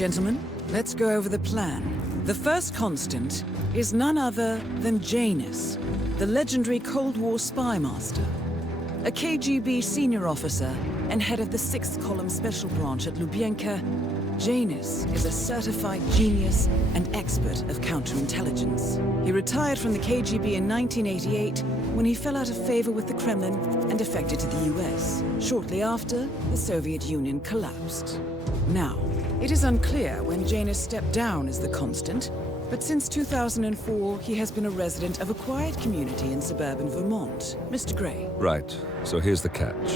Gentlemen, let's go over the plan. The first constant is none other than Janus, the legendary Cold War spy master. A KGB senior officer and head of the 6th Column Special Branch at Lubyanka, Janus is a certified genius and expert of counterintelligence. He retired from the KGB in 1988 when he fell out of favor with the Kremlin and defected to the US, shortly after the Soviet Union collapsed. Now, it is unclear when Janus stepped down as the constant, but since 2004, he has been a resident of a quiet community in suburban Vermont. Mr. Gray. Right. So here's the catch.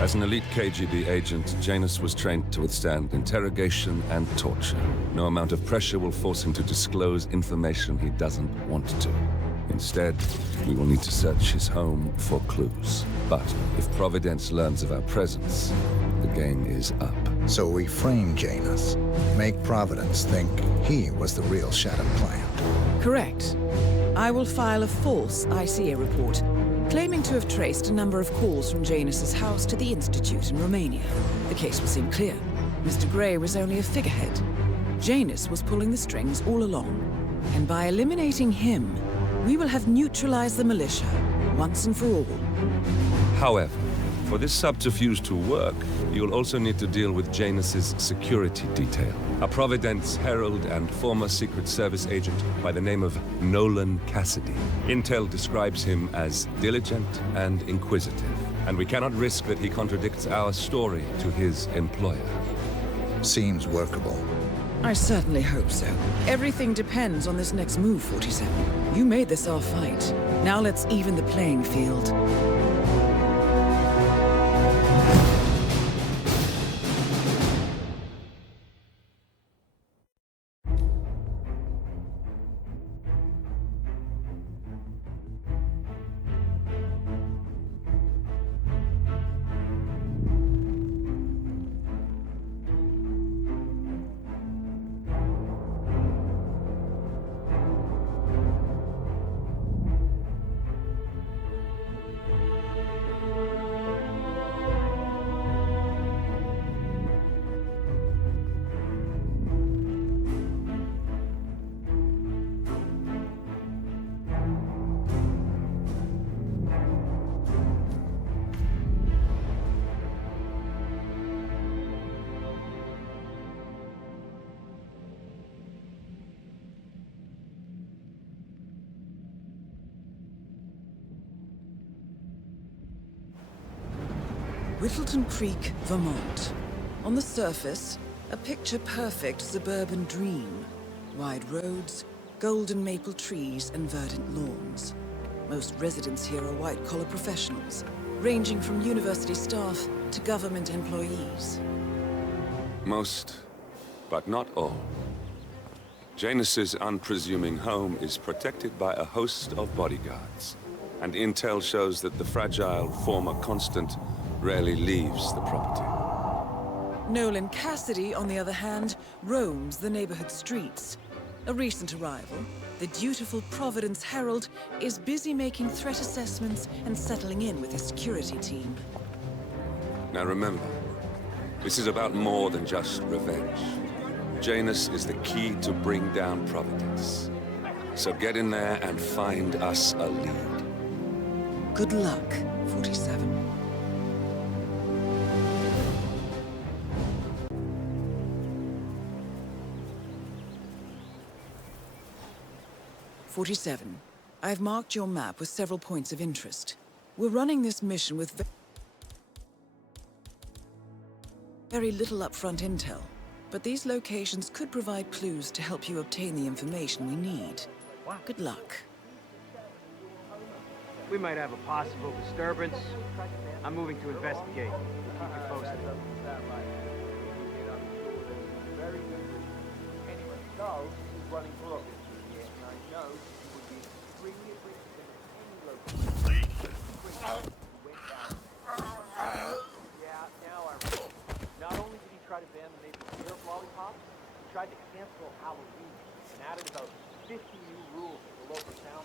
As an elite KGB agent, Janus was trained to withstand interrogation and torture. No amount of pressure will force him to disclose information he doesn't want to. Instead, we will need to search his home for clues. But if Providence learns of our presence, the game is up. So we frame Janus, make Providence think he was the real Shattered plant. Correct. I will file a false ICA report, claiming to have traced a number of calls from Janus's house to the Institute in Romania. The case will seem clear. Mr. Gray was only a figurehead. Janus was pulling the strings all along. And by eliminating him, we will have neutralized the militia, once and for all. However, for this subterfuge to work, you'll also need to deal with Janus's security detail. A Providence herald and former Secret Service agent by the name of Nolan Cassidy. Intel describes him as diligent and inquisitive, and we cannot risk that he contradicts our story to his employer. Seems workable. I certainly hope so. Everything depends on this next move, 47. You made this our fight. Now let's even the playing field. Whittleton Creek, Vermont. On the surface, a picture-perfect suburban dream. Wide roads, golden maple trees, and verdant lawns. Most residents here are white-collar professionals, ranging from university staff to government employees. Most, but not all. Janus's unpresuming home is protected by a host of bodyguards, and intel shows that the fragile former constant rarely leaves the property. Nolan Cassidy, on the other hand, roams the neighborhood streets. A recent arrival, the dutiful Providence Herald is busy making threat assessments and settling in with his security team. Now remember, this is about more than just revenge. Janus is the key to bring down Providence. So get in there and find us a lead. Good luck, 47. 47. I've marked your map with several points of interest. We're running this mission with very little upfront intel, but these locations could provide clues to help you obtain the information we need. Good luck. We might have a possible disturbance. I'm moving to investigate. Keep you posted. Not only did he try to ban the maple syrup lollipop, he tried to cancel Halloween and added about 50 new rules to the local town.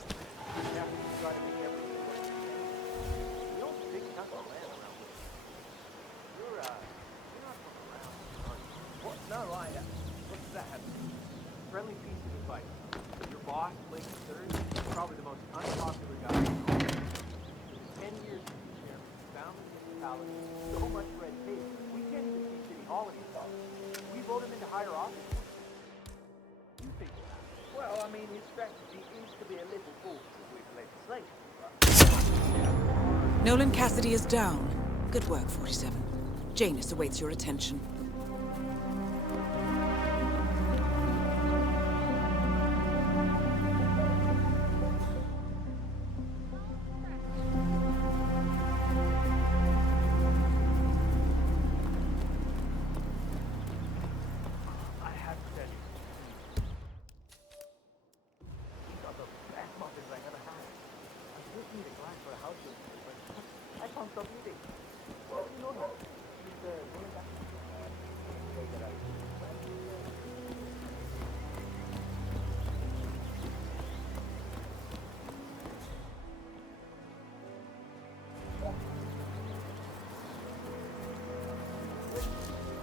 Now he's trying to make everything work. We own a big chunk of land around here. You're not from around, are you? What? No, look, considered probably the most unpopular guy in the world. In 10 years as chairman, he found the municipality so much red tape, we can't even see City Hall anymore. We vote him into higher office. You think will happen? Well, I mean, his strategy is to be a little forward with legislation, but... Nolan Cassidy is down. Good work, 47. Janus awaits your attention. I have to tell you, these are the best muffins I've ever had. I just need a glass for a house show, but I can't stop eating. Well, you know, he's one of that.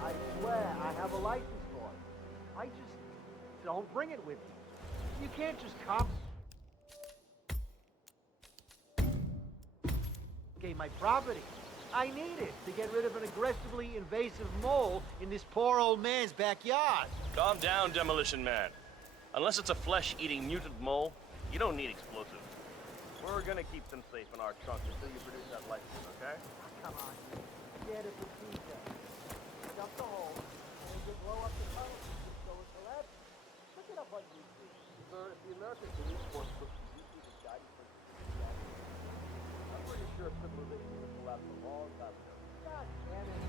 I swear, I have a license for it. I just don't bring it with me. You can't just confiscate my property. I need it to get rid of an aggressively invasive mole in this poor old man's backyard. Calm down, Demolition Man. Unless it's a flesh-eating mutant mole, you don't need explosives. We're gonna keep them safe in our trunk until you produce that license, okay? Come on. Get a procedure. Dump the hole, and you blow up the tunnel so it collapses. Look it up on YouTube. Sir, if the American police force looks to YouTube as guidance for I'm pretty sure civilization would collapse a long time ago. God damn it.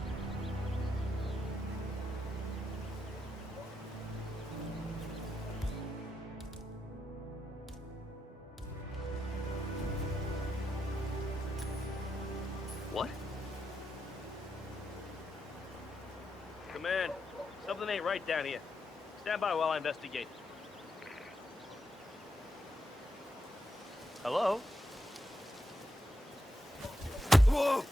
What? Command, something ain't right down here. Stand by while I investigate. Hello? Whoa!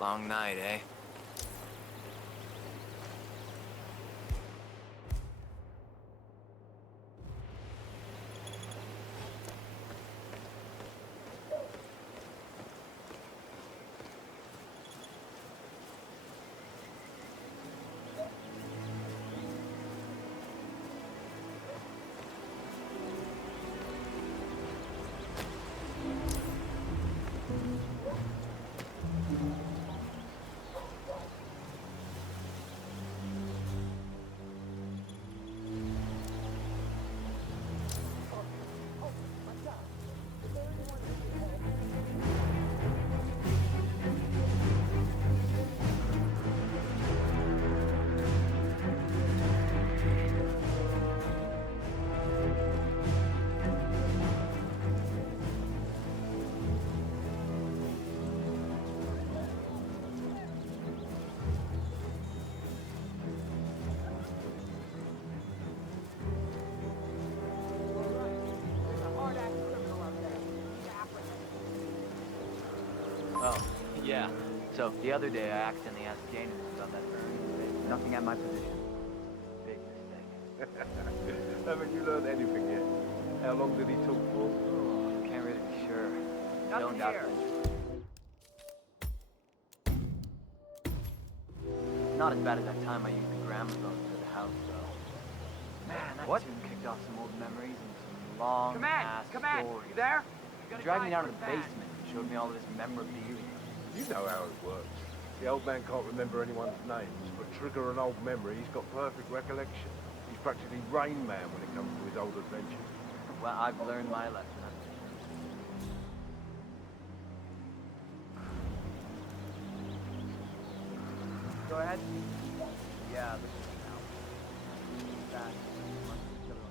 Long night, eh? Oh, yeah. So, the other day I accidentally asked Janus about that urn. Nothing at my position. Big mistake. Haven't you learned anything yet? How long did he talk for? Oh, can't really be sure. Don't doubt it. Not as bad as that time I used the gramophone for the house, though. Man, that tune kicked off some old memories and some long-ass stories. You there? He dragged me down to the basement and showed me all of his memorabilia. You know how it works. The old man can't remember anyone's names, but trigger an old memory, he's got perfect recollection. He's practically Rain Man when it comes to his old adventures. Well, I've learned my lesson. Go ahead. Yeah, this is now. That must be still on.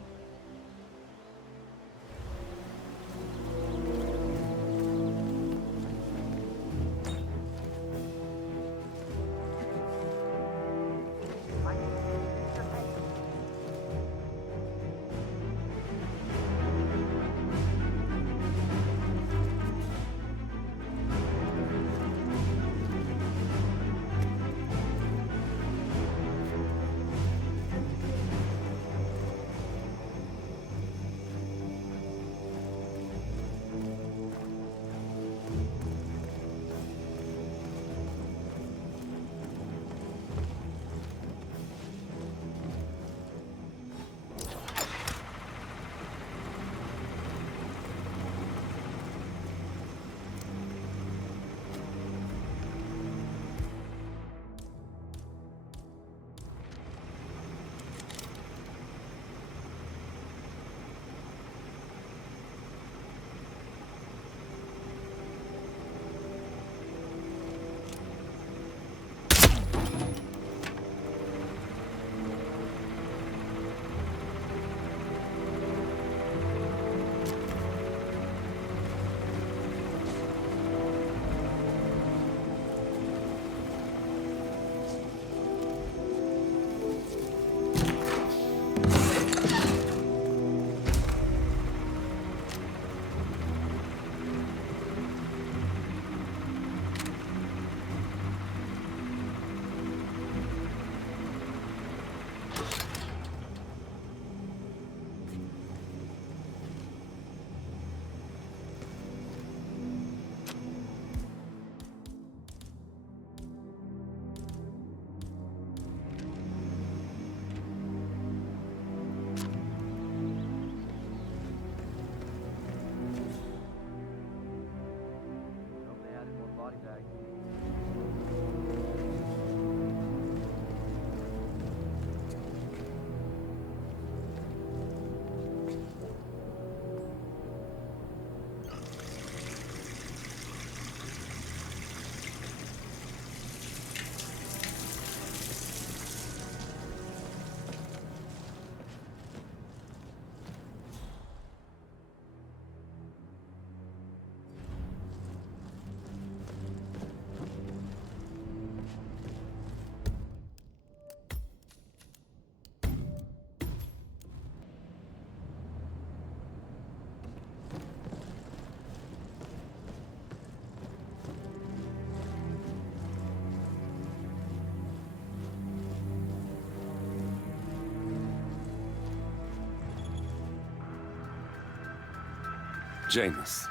Janus.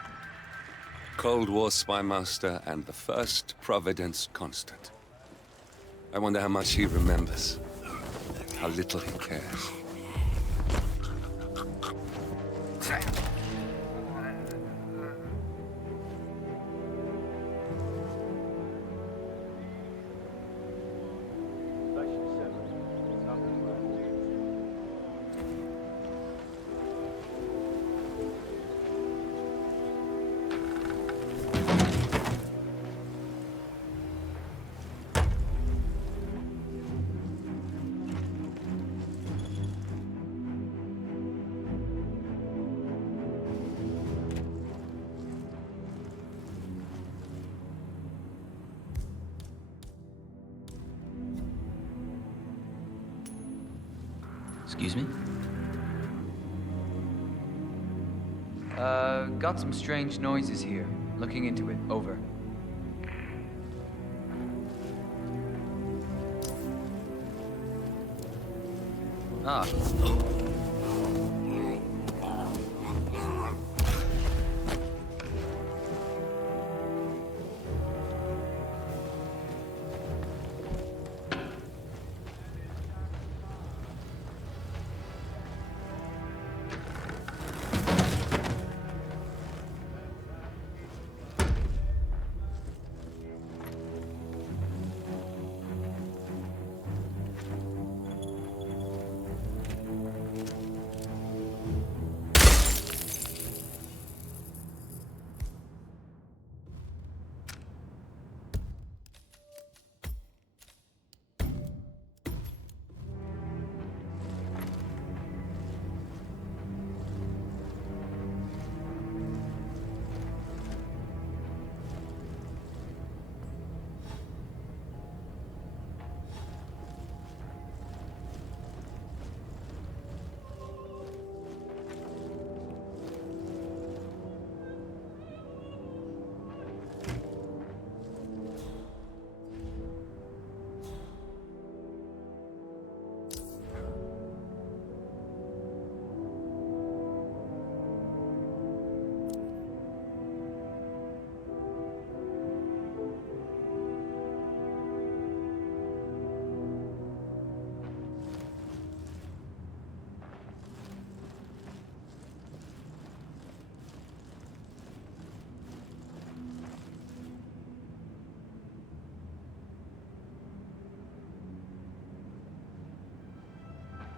Cold War spy master and the first Providence constant. I wonder how much he remembers. How little he cares. Excuse me? Got some strange noises here. Looking into it. Over. Ah.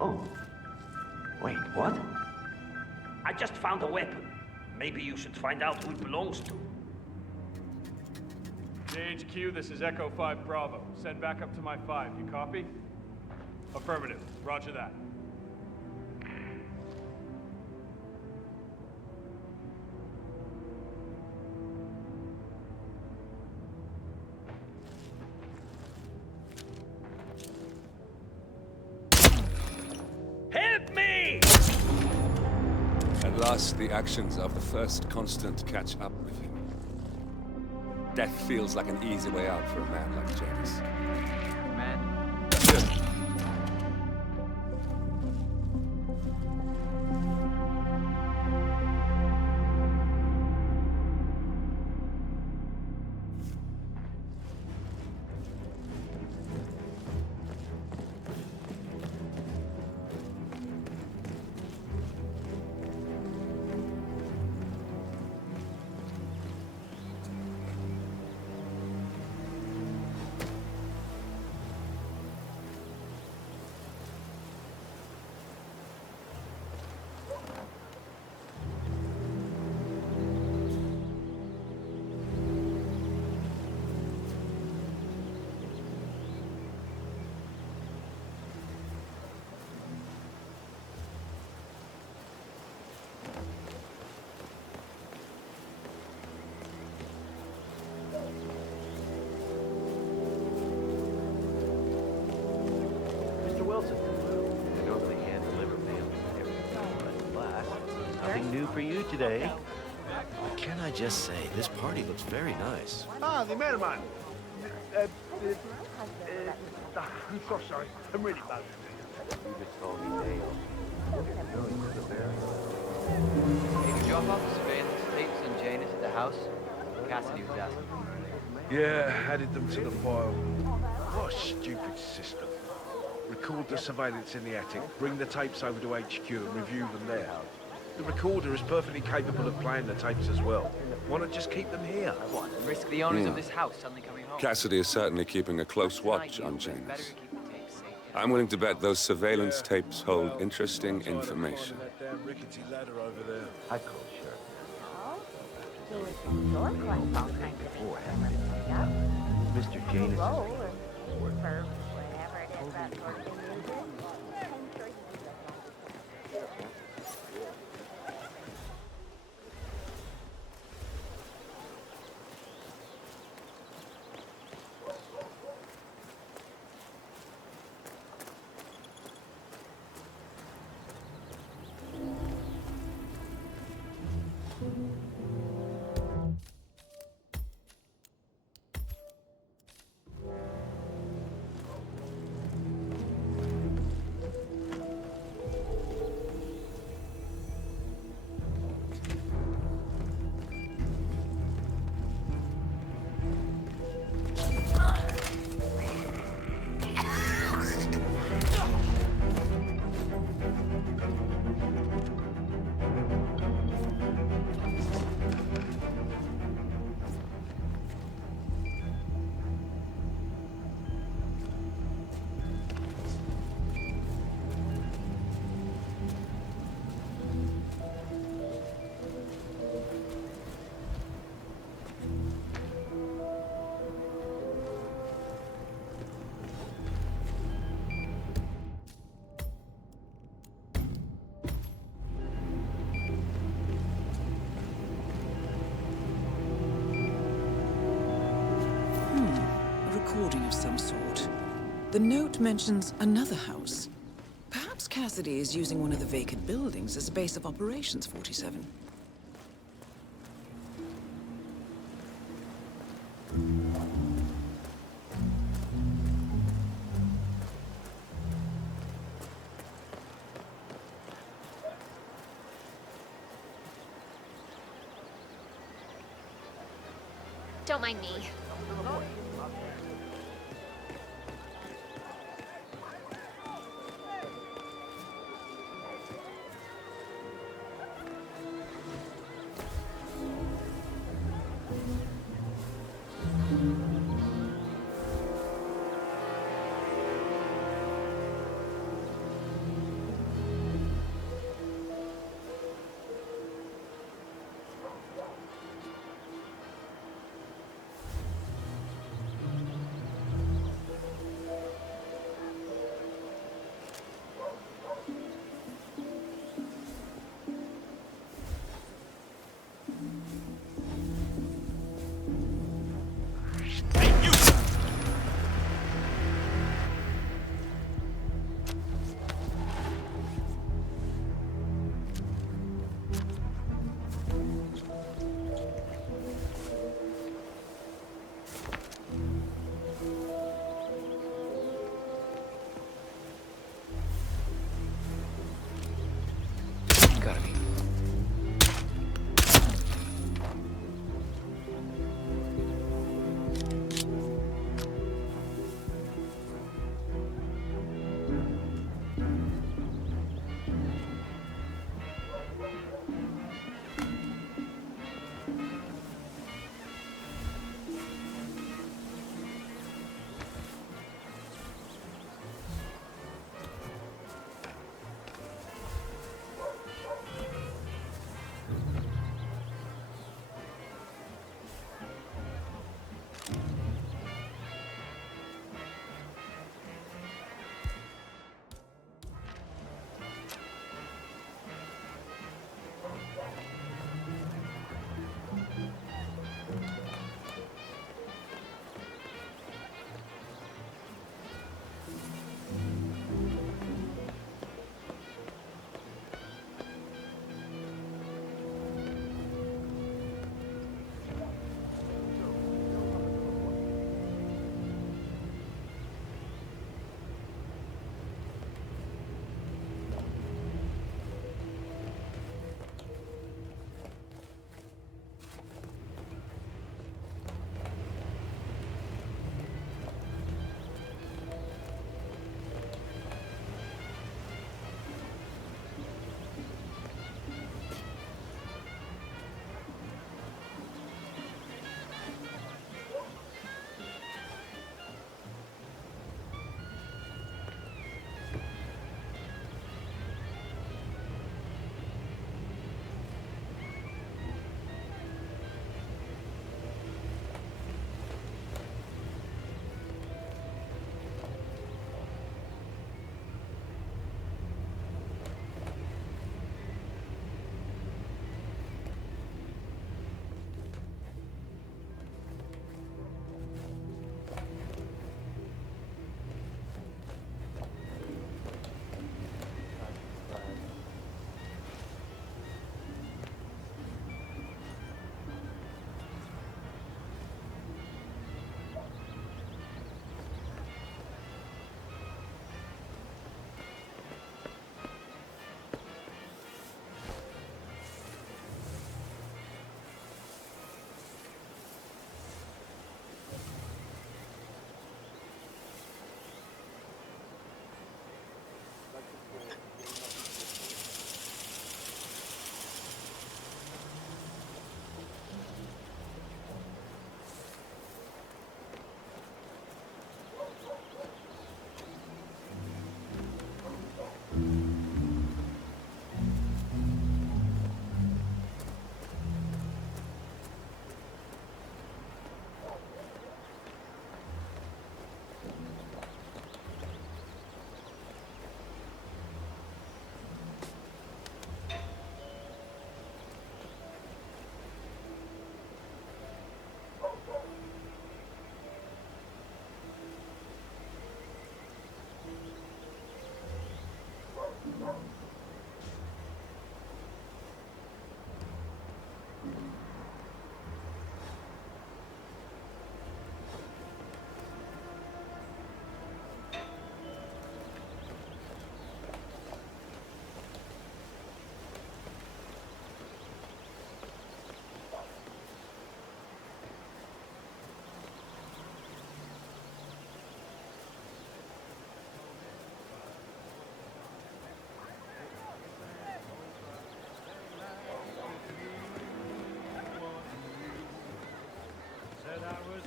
Oh. Wait, what? I just found a weapon. Maybe you should find out who it belongs to. JHQ, this is Echo 5 Bravo. Send back up to my 5. You copy? Affirmative. Roger that. Help me! At last, the actions of the first constant catch up with him. Death feels like an easy way out for a man like Janus. Man. I normally hand deliver mail every time, but nothing new for you today. Can I just say, this party looks very nice. Ah, the Merman. I'm so sorry. I'm really bad. You just told me nail. Maybe drop off the surveillance. Janus at the house? Cassidy was asking. Yeah, added them to the file. What a stupid system. Record the surveillance in the attic, bring the tapes over to HQ and review them there. The recorder is perfectly capable of playing the tapes as well. Why not just keep them here? What? Risk the owners of this house suddenly coming home? Cassidy is certainly keeping a close watch on Janus. I'm willing to bet those surveillance tapes hold interesting information. That damn rickety ladder over there. I call sure. He was in store collects all kinds of instruments, yeah? Mr. Janus is Roll or for whatever it is that sort of thing uses. I'm sure recording of some sort. The note mentions another house. Perhaps Cassidy is using one of the vacant buildings as a base of operations, 47. don't mind me.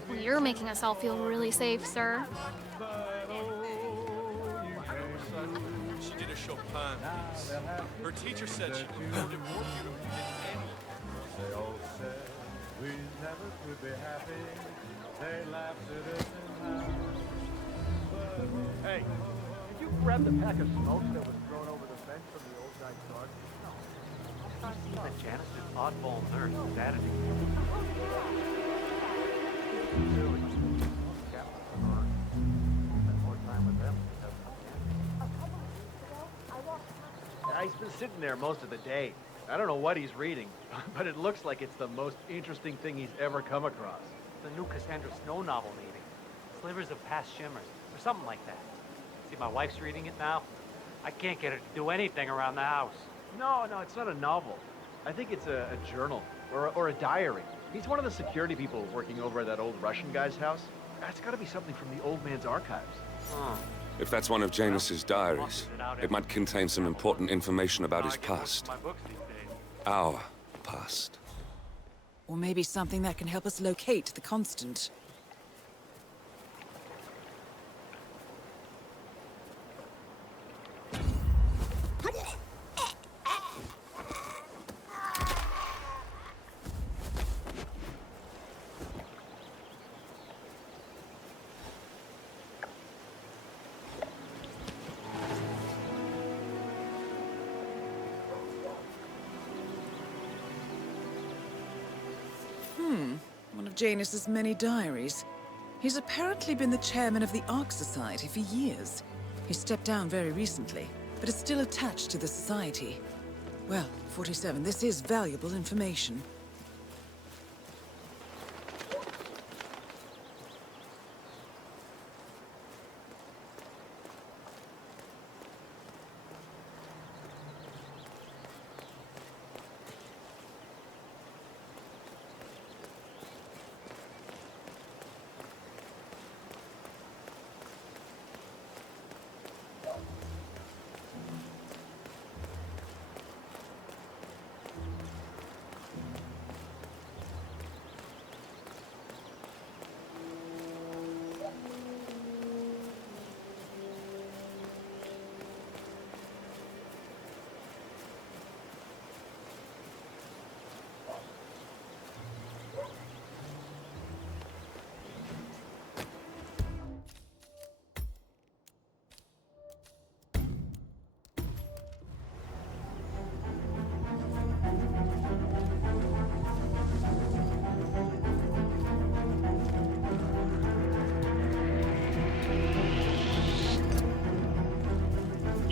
Well, you're making us all feel really safe, sir. She did a Chopin piece. Her teacher said she performed it more beautifully than any. They all said we never could be happy. They laughed at us and Hey, did you grab the pack of smokes that was thrown over the fence from the old guy's garden? No. I've seen that Janice's oddball nurse is added. He's been sitting there most of the day. I don't know what he's reading, but it looks like it's the most interesting thing he's ever come across. The new Cassandra Snow novel, maybe. Slivers of Past Shimmers, or something like that. See, my wife's reading it now. I can't get her to do anything around the house. No, it's not a novel. I think it's a journal, or a diary. He's one of the security people working over at that old Russian guy's house. That's gotta be something from the old man's archives. If that's one of Janus's diaries, it might contain some important information about his past. Our past. Or maybe something that can help us locate the Constant. One of Janus's many diaries. He's apparently been the chairman of the Ark Society for years. He stepped down very recently, but is still attached to the society. Well, 47, this is valuable information.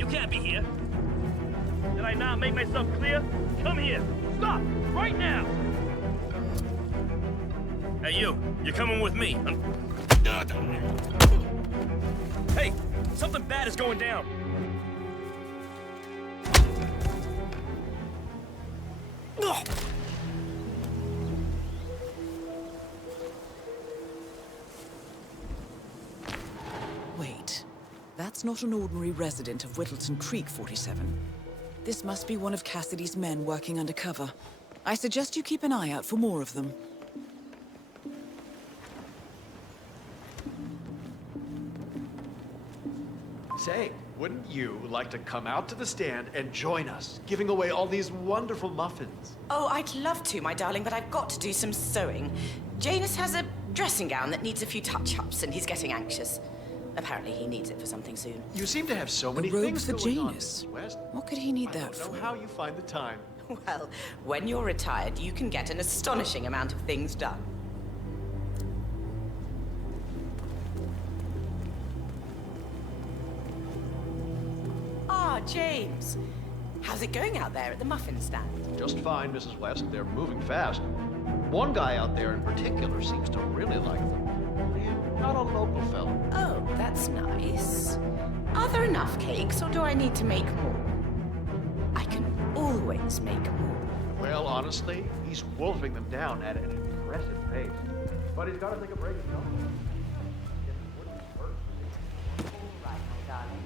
Can't be here. Did I not make myself clear? Come here. Stop! Right now! Hey, you're coming with me. Hey, something bad is going down. Wait. That's not an ordinary resident of Whittleton Creek, 47. This must be one of Cassidy's men working undercover. I suggest you keep an eye out for more of them. Say, wouldn't you like to come out to the stand and join us, giving away all these wonderful muffins? Oh, I'd love to, my darling, but I've got to do some sewing. Janus has a dressing gown that needs a few touch-ups, and he's getting anxious. Apparently he needs it for something soon. You seem to have so many robe things for going on, Janus. Mrs. West. What could he need that I don't for? know how you find the time. Well, when you're retired, you can get an astonishing amount of things done. Ah, James. How's it going out there at the muffin stand? Just fine, Mrs. West. They're moving fast. One guy out there in particular seems to really like them. Not a local fellow. Oh, that's nice. Are there enough cakes, or do I need to make more? I can always make more. Well, honestly, he's wolfing them down at an impressive pace. But he's got to take a break, you know. All right, my darling.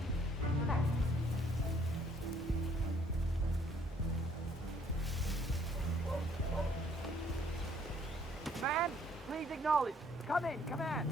Man, please acknowledge. Come in, command!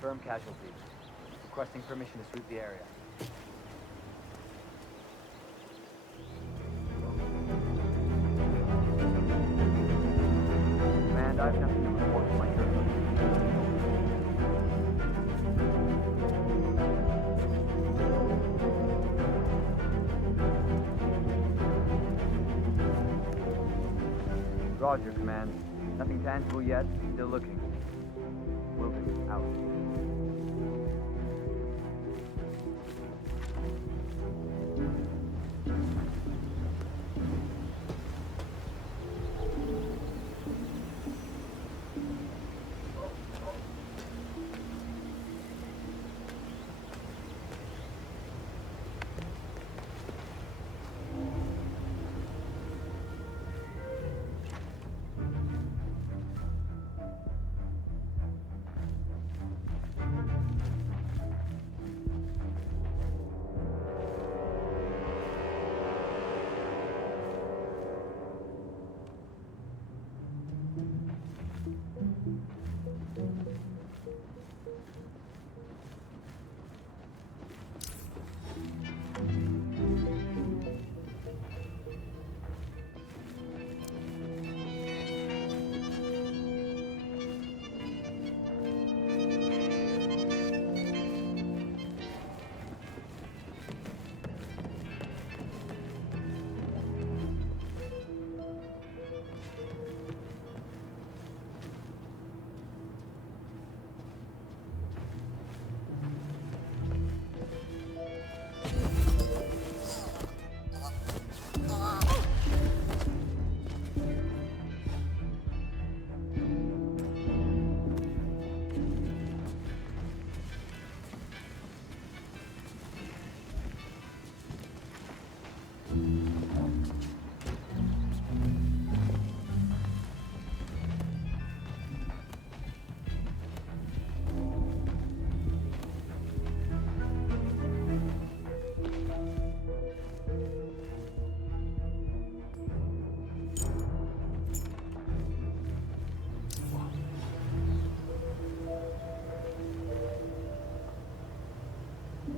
Confirm casualties. Requesting permission to sweep the area. Command, I have nothing to report from my current location. Roger, Command. Nothing tangible yet. Still looking. Wilton, out.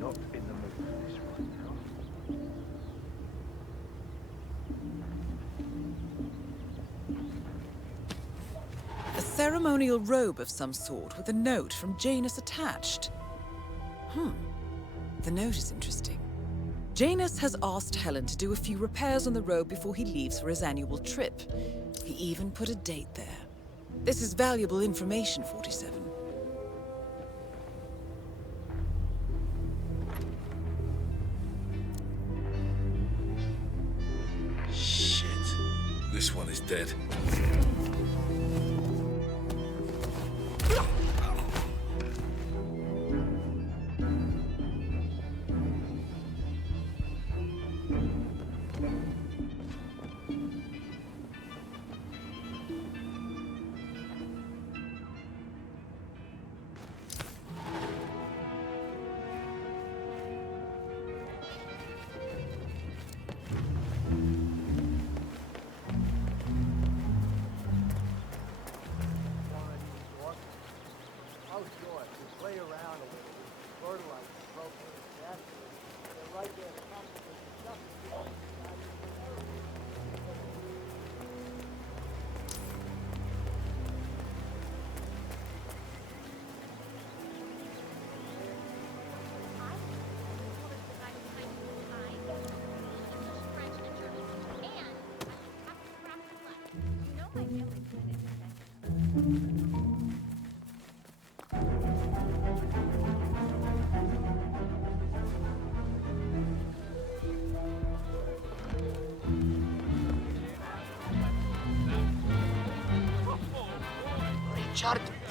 Not in the mood for this right now. A ceremonial robe of some sort with a note from Janus attached. The note is interesting. Janus has asked Helen to do a few repairs on the robe before he leaves for his annual trip. He even put a date there. This is valuable information, 47. Shit. This one is dead. Richard,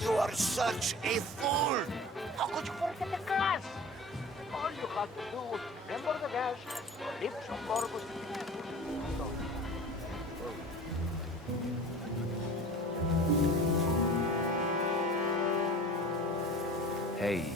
you are such a fool! How could you forget the gas? All you had to do was remember the gas, lift some corpus. Hey.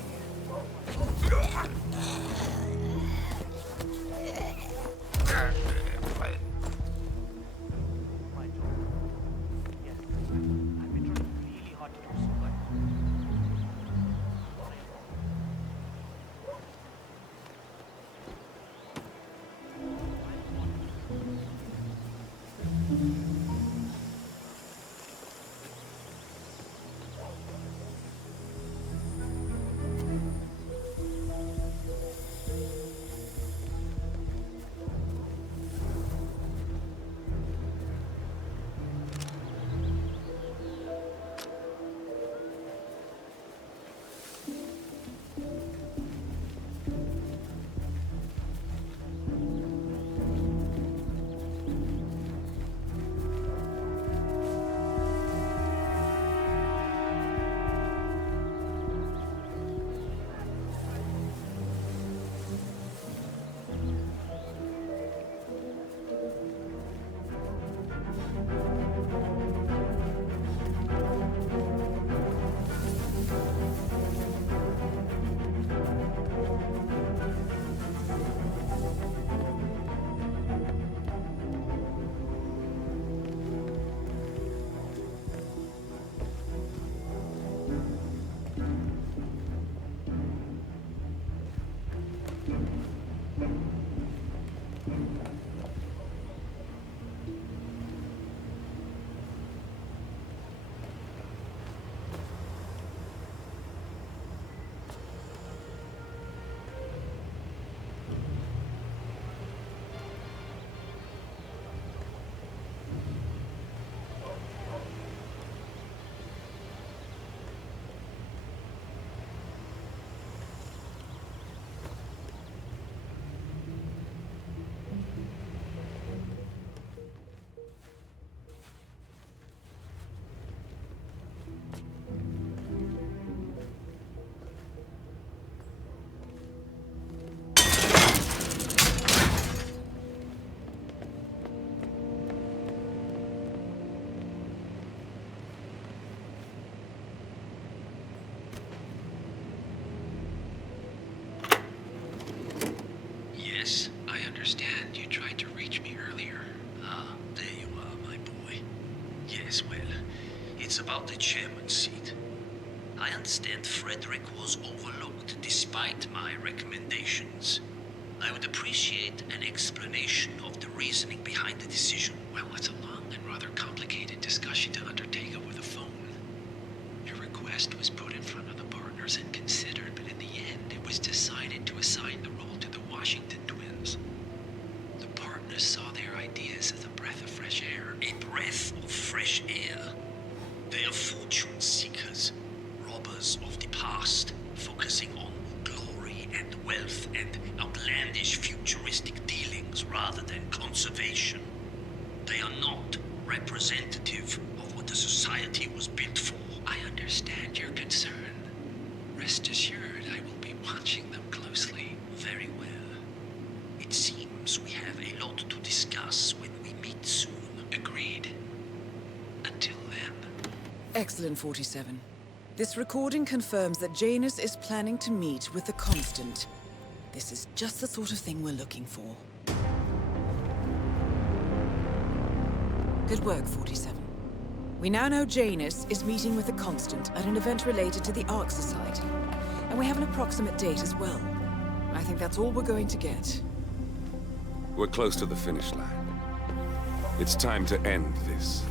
Yes, I understand. You tried to reach me earlier. Ah, there you are, my boy. Yes, well, it's about the chairman's seat. I understand Frederick was overlooked despite my recommendations. I would appreciate an explanation of the reasoning behind the decision. Well, it's a long and rather complicated discussion to undertake over the phone. Your request was put in front of the partners and considered, but in the end, it was decided to assign the role to the Washington twins. The partners saw their ideas as a breath of fresh air. A breath of fresh air. They are fortune seekers, robbers of the past, focusing on glory and wealth and outlandish futuristic dealings rather than conservation. They are not representative of what the society was built for. I understand your concern. Rest assured, I will be watching them closely. Very well. It seems we have a lot to discuss when we meet soon. Agreed. Until then. Excellent, 47. This recording confirms that Janus is planning to meet with the Constant. This is just the sort of thing we're looking for. Good work, 47. We now know Janus is meeting with the Constant at an event related to the Ark Society. And we have an approximate date as well. I think that's all we're going to get. We're close to the finish line. It's time to end this.